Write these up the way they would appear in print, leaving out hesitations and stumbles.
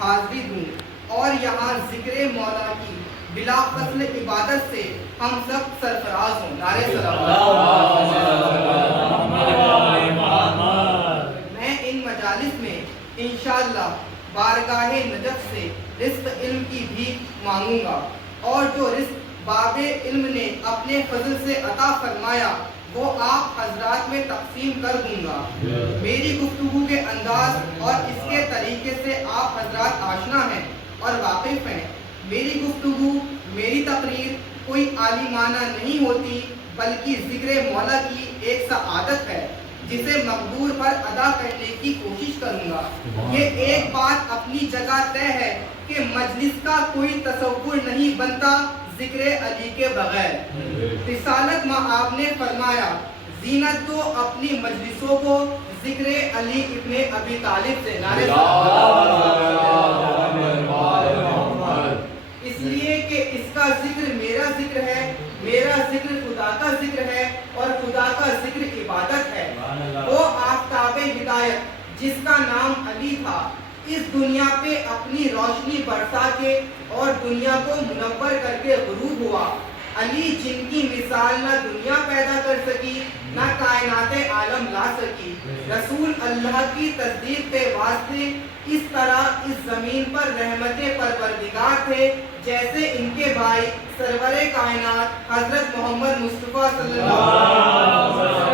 حاضری دوں اور یہاں ذکر مولا کی بلا فصل عبادت سے ہم سب سرفراز ہوں. نعرے صلوات. میں ان مجالس میں انشاءاللہ بارگاہ نجف سے رزق علم کی بھیک مانگوں گا، اور جو رزق باب علم نے اپنے فضل سے عطا فرمایا وہ آپ حضرات میں تقسیم کر دوں گا. میری گفتگو کے انداز اور اس کے طریقے سے آپ حضرات آشنا ہیں اور واقف ہیں. میری گفتگو، میری تقریر کوئی عالمانہ نہیں ہوتی، بلکہ ذکر مولا کی ایک سعادت ہے جسے مقدور پر ادا کرنے کی کوشش کروں گا. یہ ایک بات اپنی جگہ طے ہے کہ مجلس کا کوئی تصور نہیں بنتا ذکر علی کے بغیر. رسالت مآب نے فرمایا زینت دو اپنی مجلسوں کو ذکر علی ابن ابی طالب سے. نعرے اس لیے کہ اس کا ذکر میرا ذکر ہے، میرا ذکر خدا کا ذکر ہے، اور خدا کا ذکر عبادت ہے. وہ آفتاب ہدایت جس کا نام علی تھا اس دنیا پہ اپنی روشنی برسا کے اور دنیا کو منور کر کے غروب ہوا. علی جن کی مثال نہ دنیا پیدا کر سکی نہ کائنات عالم لا سکی. رسول اللہ کی تصدیق کے واسطے اس طرح اس زمین پر رحمت پروردگار تھے جیسے ان کے بھائی سرور کائنات حضرت محمد مصطفیٰ صلی اللہ علیہ وسلم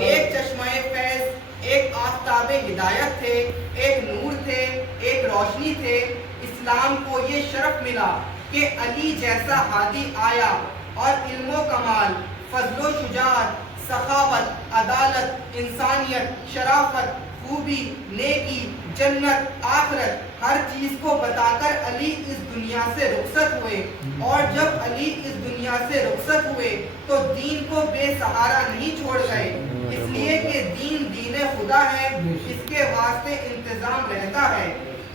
ایک چشمہ فیض، ایک آفتاب ہدایت تھے، ایک نور تھے، ایک روشنی تھے. اسلام کو یہ شرف ملا کہ علی جیسا ہادی آیا اور علم و کمال، فضل و شجاعت، سخاوت، عدالت، انسانیت، شرافت، خوبی، نیکی، جنت، آخرت، ہر چیز کو بتا کر علی اس دنیا سے رخصت ہوئے. اور جب علی اس دنیا سے رخصت ہوئے تو دین کو بے سہارا نہیں چھوڑ گئے، اس لیے کہ دین خدا ہے، اس کے واسطے انتظام رہتا ہے.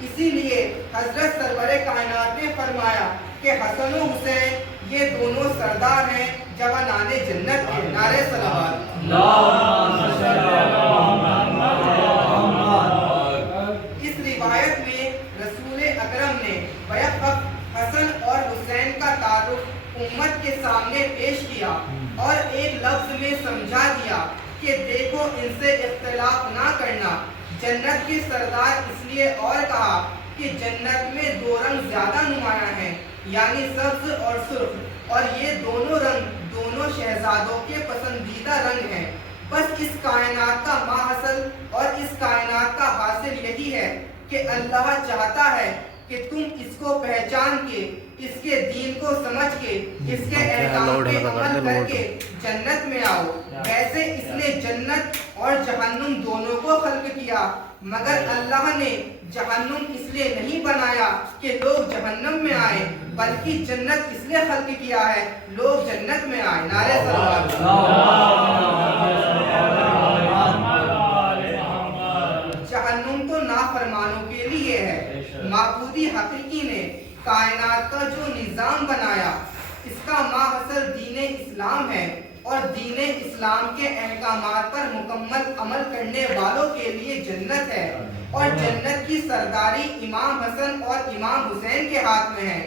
اسی لیے حضرت سرور کائنات نے فرمایا کہ حسن و حسین یہ دونوں سردار ہیں جوانان جنت کے. نعرے صلوات. اس روایت میں رسول اکرم نے بیک وقت حسن اور حسین کا تعارف امت کے سامنے پیش کیا اور ایک لفظ میں سمجھا دیا کہ دیکھو ان سے اختلاف نہ کرنا. جنت کے سردار اس لیے اور کہا کہ جنت میں دو رنگ زیادہ نمایاں ہیں، یعنی سبز اور سرخ، اور یہ دونوں رنگ دونوں شہزادوں کے پسندیدہ رنگ ہیں. بس اس کائنات کا ماحصل اور اس کائنات کا حاصل یہی ہے کہ اللہ چاہتا ہے کہ تم اس کو پہچان کے، اس کے دین کو سمجھ کے، اس کے احکام پہ عمل کر کے جنت میں آؤ. ویسے اس نے جنت اور جہنم دونوں کو خلق کیا، مگر اللہ نے جہنم اس لیے نہیں بنایا کہ لوگ جہنم میں آئے، بلکہ جنت اس لیے خلق کیا ہے لوگ جنت میں آئے. نعرے صلوات. جہنم تو نافرمانوں کے لیے ہے. معبودی حقیقی نے کائنات کا جو نظام بنایا اس کا ماحصل دین اسلام ہے، اور دین اسلام کے احکامات پر مکمل عمل کرنے والوں کے لیے جنت ہے. اور جنت کی سرداری امام حسن اور امام حسین کے ہاتھ میں ہے.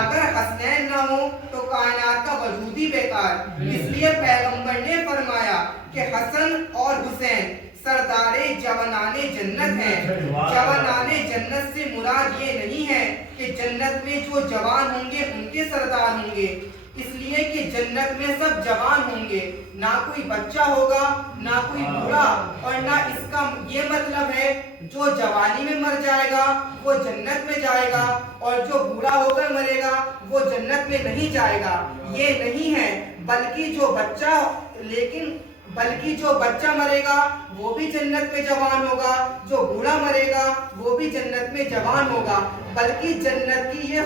اگر حسنین نہ ہو تو کائنات کا وجود ہی بیکار. اس لیے پیغمبر نے فرمایا کہ حسن اور حسین سردارے جوانان جنت ہیں. جوانان جنت سے مراد یہ نہیں ہے کہ جنت میں جو جوان ہوں گے ان کے سردار ہوں گے، اس لیے کہ جنت میں سب جوان ہوں گے، نہ کوئی بچہ ہوگا نہ کوئی بوڑھا. اور نہ اس کا یہ مطلب ہے جو جوانی میں مر جائے گا وہ جنت میں جائے گا اور جو بوڑھا ہو کر مرے گا وہ جنت میں نہیں جائے گا. یہ نہیں ہے، بلکہ جو بچہ مرے گا وہ بھی جنت میں جوان ہوگا، جو بوڑھا مرے گا وہ بھی جنت میں جوان ہوگا. بلکہ جنت کی یہ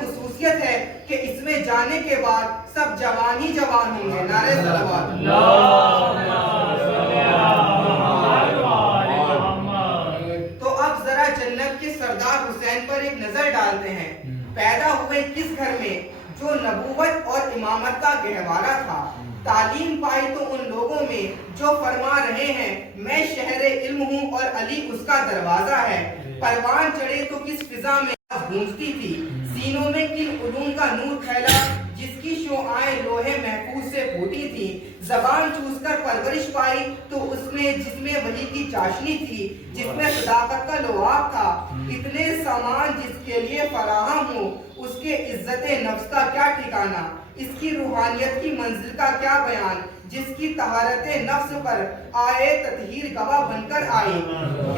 خصوصیت ہے کہ اس میں جانے کے بعد سب جوان ہی جوان ہوں گے. نعرے صلوات. تو اب ذرا جنت کے سردار حسین پر ایک نظر ڈالتے ہیں. پیدا ہوئے کس گھر میں جو نبوت اور امامت کا گہوارہ تھا. تعلیم پائی تو ان لوگوں میں جو فرما رہے ہیں میں شہر علم ہوں اور علی اس کا دروازہ ہے۔ پروان چڑھے تو کس فضا میں گونجتی تھی، سینوں میں کن علوم کا نور پھیلا جس کی شعاعیں لوہے محفوظ سے پھوٹی تھی۔ زبان چوس کر پرورش پائی تو اس میں جس میں وحی کی چاشنی تھی، جس میں صداقت کا لعاب تھا۔ اتنے سامان جس کے لیے فراہم ہو اس کے عزت نفس کا کیا ٹھکانہ، اس کی روحانیت کی منزل کا کیا بیان، جس کی طہارت نفس پر آئے تطہیر گواہ بن کر آئی۔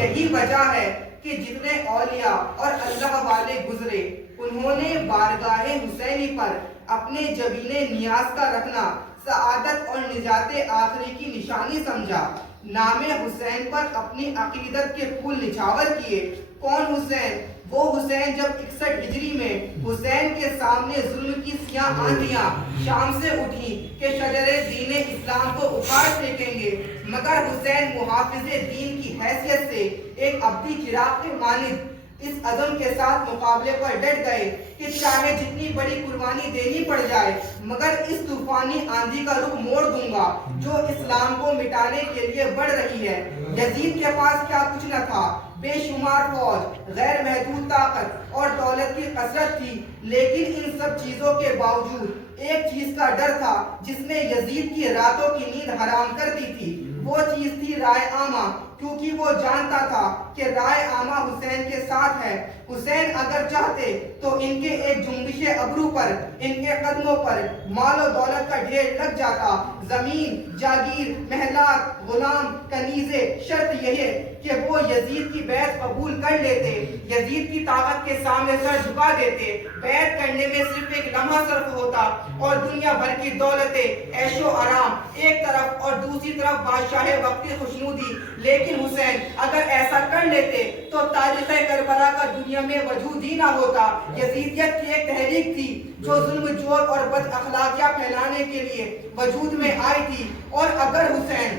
یہی وجہ ہے کہ جتنے اولیاء اور اللہ والے گزرے انہوں نے بارگاہ حسینی پر اپنے جبین نیاز کا رکھنا سعادت اور نجات آخری کی نشانی سمجھا۔ نام حسین پر اپنی عقیدت کے پھول نچھاور کیے۔ کون حسین؟ وہ حسین جب 61 ہجری میں حسین کے سامنے ظلم کی سیاہ آندھیاں شام سے اٹھی کہ شجر دین اسلام کو اکھاڑ پھینکیں گے، مگر حسین محافظ دین کی حیثیت سے ایک ابدی چراغ کے مانند اس عزم کے ساتھ مقابلے پر ڈٹ گئے کہ چاہے جتنی بڑی قربانی دینی پڑ جائے مگر اس طوفانی آندھی کا رخ موڑ دوں گا جو اسلام کو مٹانے کے لیے بڑھ رہی ہے۔ یزید کے پاس کیا کچھ نہ تھا، بے شمار فوج، غیر محدود طاقت اور دولت کی کثرت تھی، لیکن ان سب چیزوں کے باوجود ایک چیز کا ڈر تھا جس نے یزید کی راتوں کی نیند حرام کر دی تھی۔ وہ چیز تھی رائے عامہ، کیونکہ وہ جانتا تھا کہ رائے عامہ حسین کے ساتھ ہے۔ حسین اگر چاہتے تو ان کے ایک جنبش ابرو پر، ان کے قدموں پر مال و دولت کا ڈھیر لگ جاتا، زمین، جاگیر، محلات، غلام، کنیزے، شرط یہ ہے کہ وہ یزید کی بیعت قبول کر لیتے، یزید کی طاقت کے سامنے سر جھکا دیتے۔ بیعت کرنے میں صرف ایک لمحہ صرف ہوتا اور دنیا بھر کی دولتیں، عیش و آرام ایک طرف اور دوسری طرف بادشاہ وقتی خوشنودی۔ لیکن حسین اگر ایسا کر لیتے تو تاریخ کربلا کا دنیا میں وجود ہی نہ ہوتا۔ یزیدیت کی ایک تحریک تھی جو ظلم، جور اور بد اخلاقیاں پھیلانے کے لیے وجود میں آئی تھی، اور اگر حسین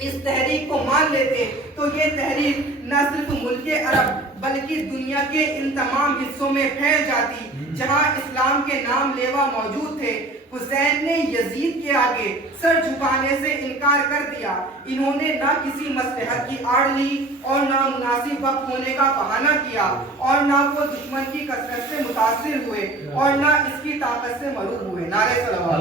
اس تحریک کو مان لیتے تو یہ تحریک نہ صرف ملک عرب بلکہ دنیا کے ان تمام حصوں میں پھیل جاتی جہاں اسلام کے نام لیوا موجود تھے۔ حسین نے یزید کے آگے سر جھکانے سے انکار کر دیا۔ انہوں نے نہ کسی مصلحت کی آڑ لی اور نہ مناسب وقت ہونے کا بہانہ کیا، اور نہ وہ دشمن کی کثرت سے متاثر ہوئے اور نہ اس کی طاقت سے مغرور ہوئے۔ نعرہ صلوات۔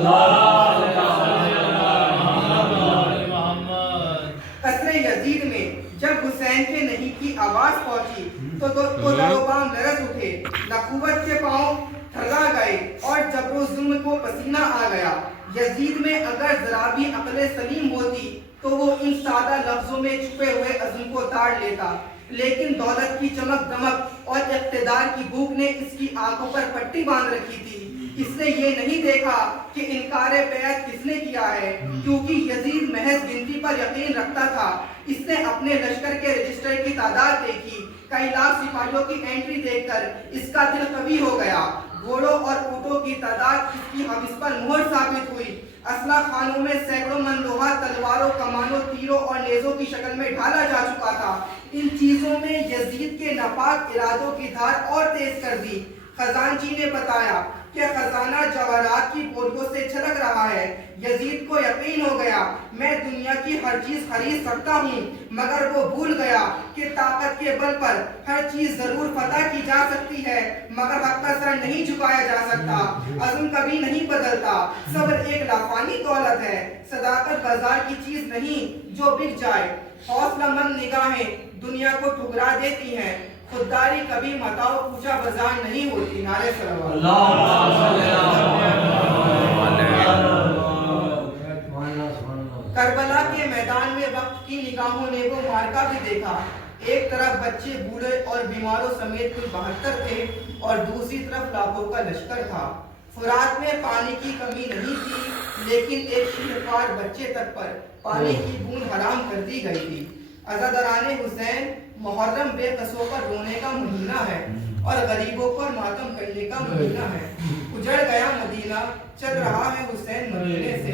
قصر یزید میں جب حسین کے نہیں کی آواز پہنچی تو در و بام لرز اٹھے، نخوت کے پاؤں تھرا گئے اور جبر و ظلم کو پسینہ آ گیا۔ یزید میں اگر ذرا بھی عقل سلیم ہوتی تو وہ ان سادہ لفظوں میں چھپے ہوئے عزم کو تاڑ لیتا، لیکن دولت کی چمک دمک اور اقتدار کی بھوک نے اس کی آنکھوں پر پٹی باندھ رکھی تھی۔ اس نے یہ نہیں دیکھا کہ انکار بیعت کس نے کیا ہے، کیونکہ یزید محض گنتی پر یقین رکھتا تھا۔ اس نے اپنے لشکر کے رجسٹر کی تعداد دیکھی، کئی لاکھ سپاہیوں کی انٹری دیکھ کر اس کا دل قوی ہو گیا۔ گھوڑوں اور اونٹوں کی تعداد اس کی اب اس پر مہر ثابت ہوئی۔ اسلحہ خانوں میں سینکڑوں من لوہا تلواروں، کمانوں، تیروں اور نیزوں کی شکل میں ڈھالا جا چکا تھا۔ ان چیزوں میں یزید کے ناپاک ارادوں کی دھار اور تیز کر دی۔ خزانچی نے بتایا کہ خزانہ جواہرات کی بوریوں سے چھلک رہا ہے۔ یزید کو یقین ہو گیا میں دنیا کی ہر چیز خرید سکتا ہوں، مگر وہ بھول گیا کہ طاقت کے بل پر ہر چیز ضرور فتح کی جا سکتی ہے مگر حق کا سر نہیں جھکایا جا سکتا۔ عزم کبھی نہیں بدلتا، صبر ایک لافانی دولت ہے، صداقت بازار کی چیز نہیں جو بک جائے۔ حوصلہ مند نگاہیں دنیا کو ٹھکرا دیتی ہیں، خودداری کبھی متاع پوچھا بازار نہیں ہوتی۔ نعرہ صلوات۔ کربلا کے میدان میں وقت کی نگاہوں نے وہ مارکا بھی دیکھا۔ ایک طرف بچے، بوڑھے اور بیماروں سمیت کل 72 تھے اور دوسری طرف لاکھوں کا لشکر تھا۔ فرات میں پانی کی کمی نہیں تھی، لیکن ایک شیرخوار بچے تک پر پانی کی بوند حرام کر دی گئی تھی۔ عزاداران حسین، محرم بے قصوں پر رونے کا مہینہ ہے اور غریبوں پر ماتم کرنے کا مہینہ ہے۔ اجڑ گیا مدینہ، چل رہا ہے حسین مدینے سے،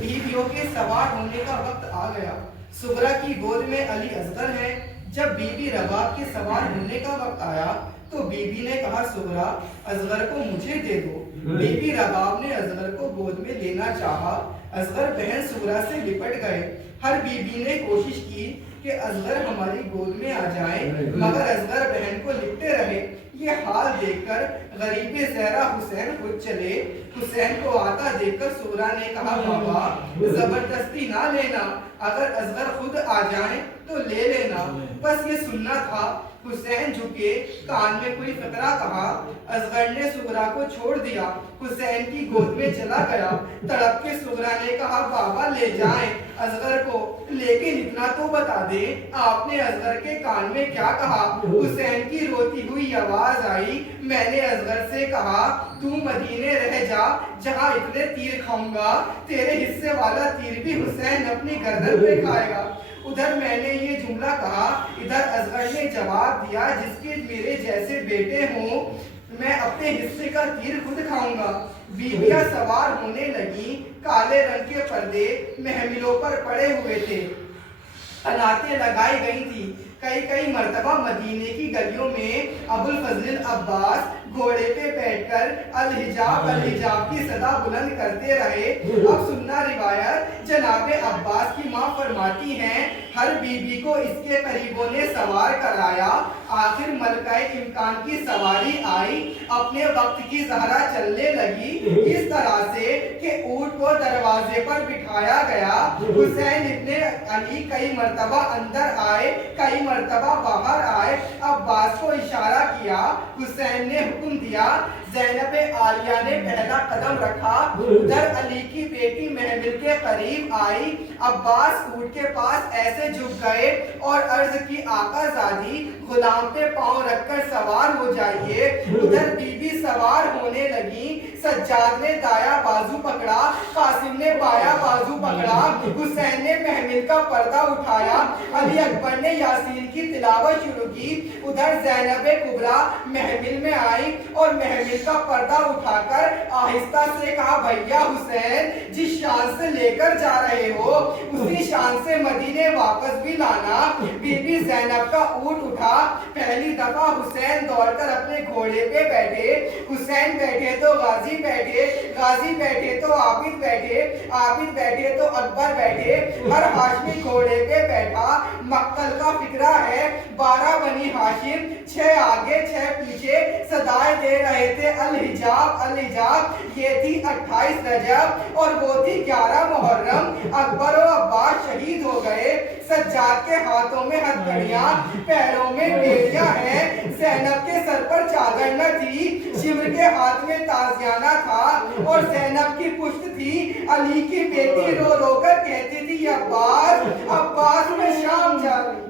بیویوں کے سوار ہونے کا وقت آ گیا۔ صغرا کی گود میں علی اصغر ہے، جب بی بی رباب کے سوار ہونے کا وقت آیا تو بی بی نے کہا صغرا اصغر کو مجھے دے دو۔ بی بی رباب نے اصغر کو گود میں لینا چاہا، اصغر بہن سغرا سے لپٹ گئے۔ ہر بی بی نے کوشش کی کہ اصغر ہماری گود میں آ جائیں، مگر اصغر بہن کو لپٹے رہے۔ یہ حال دیکھ کر غریب زہرا حسین خود چلے۔ حسین کو آتا دیکھ کر سغرا نے کہا بابا زبردستی نہ لینا، اگر اصغر خود آ جائیں تو لے لینا، بس یہ سننا تھا۔ حسین جھکے، کان میں کوئی فقرہ کہا، اصغر نے سغرا کو چھوڑ دیا، حسین کی گود میں چلا گیا۔ تڑپ کے سغرا نے کہا بابا لے جائیں اصغر کو، لیکن اتنا تو بتا دیں آپ نے اصغر کے کان میں کیا کہا؟ حسین کی روتی ہوئی آواز آئی، میں نے اصغر سے کہا تو مدینے رہ جا، جہاں اتنے تیر کھاؤں گا تیرے حصے والا تیر بھی حسین اپنی گردن پہ کھائے گا۔ ادھر میں نے یہ جملہ کہا، ادھر اصغر نے جواب دیا جس کے میرے جیسے بیٹے ہوں میں اپنے حصے کا تیر خود کھاؤں گا۔ بیویاں سوار ہونے لگیں، کالے رنگ کے پردے محملوں پر پڑے ہوئے تھے، قناتیں لگائی گئی تھی۔ کئی مرتبہ مدینے کی گلیوں میں ابو الفضل عباس گھوڑے پہ بیٹھ کر الحجاب الحجاب کی صدا بلند کرتے رہے۔ اب سننا روایت، جناب عباس کی ماں فرماتی ہیں ہر بی بی کو اس کے قریبوں نے سوار کرایا، آخر ملکہ امکان کی سواری آئی، اپنے وقت کی زہرا چلنے لگی اس طرح سے کہ اونٹ کو دروازے پر بٹھایا گیا۔ حسین ابن علی کئی مرتبہ اندر آئے، کئی مرتبہ باہر آئے، عباس کو اشارہ کیا، حسین نے حکم دیا، زینب عالیہ نے پہلا قدم رکھا، ادھر علی کی بیٹی محمل کے قریب آئی، عباس اونٹ کے پاس ایسے جھک گئے اور عرض کی آقا زادی غلام پہ پاؤں رکھ کر سوار ہو جائیے۔ ادھر بی بی سوار ہونے لگی، سجاد نے دایا بازو پکڑا، قاسم نے بایا بازو پکڑا، حسین نے محمل کا پردہ اٹھایا، علی اکبر نے یاسین کی تلاوت شروع کی۔ ادھر زینب کبریٰ محمل میں آئی اور محمل کا پردہ اٹھا کر آہستہ سے کہا بھیا حسین جس شان سے لے کر جا رہے ہو اسی شان سے مدینے واپس بھی لانا۔ بی بی زینب کا اونٹ اٹھا، پہلی دفعہ حسین دوڑ کر اپنے گھوڑے پہ بیٹھے، حسین بیٹھے تو غازی بیٹھے، غازی بیٹھے تو عابد بیٹھے، عابد بیٹھے تو اکبر بیٹھے، ہر ہاشمی گھوڑے پہ بیٹھا۔ مقتل کا فکرہ ہے 12 بنی ہاشم، 6 آگے 6 پیچھے صدائے دے رہے تھے الحجاب الحجاب۔ یہ تھی 28 رجب اور وہ تھی 11 محرم۔ اکبر و عباس شہید ہو گئے، سجاد کے ہاتھوں میں ہتھکڑیاں، پیروں میں بیڑیاں ہیں، زینب کے سر پر چادر نہ تھی، شمر کے ہاتھ میں تازیانہ تھا اور زینب کی پشت تھی۔ علی کی بیٹی رو رو کر کہتی تھی عباس عباس میں شام جا رہی۔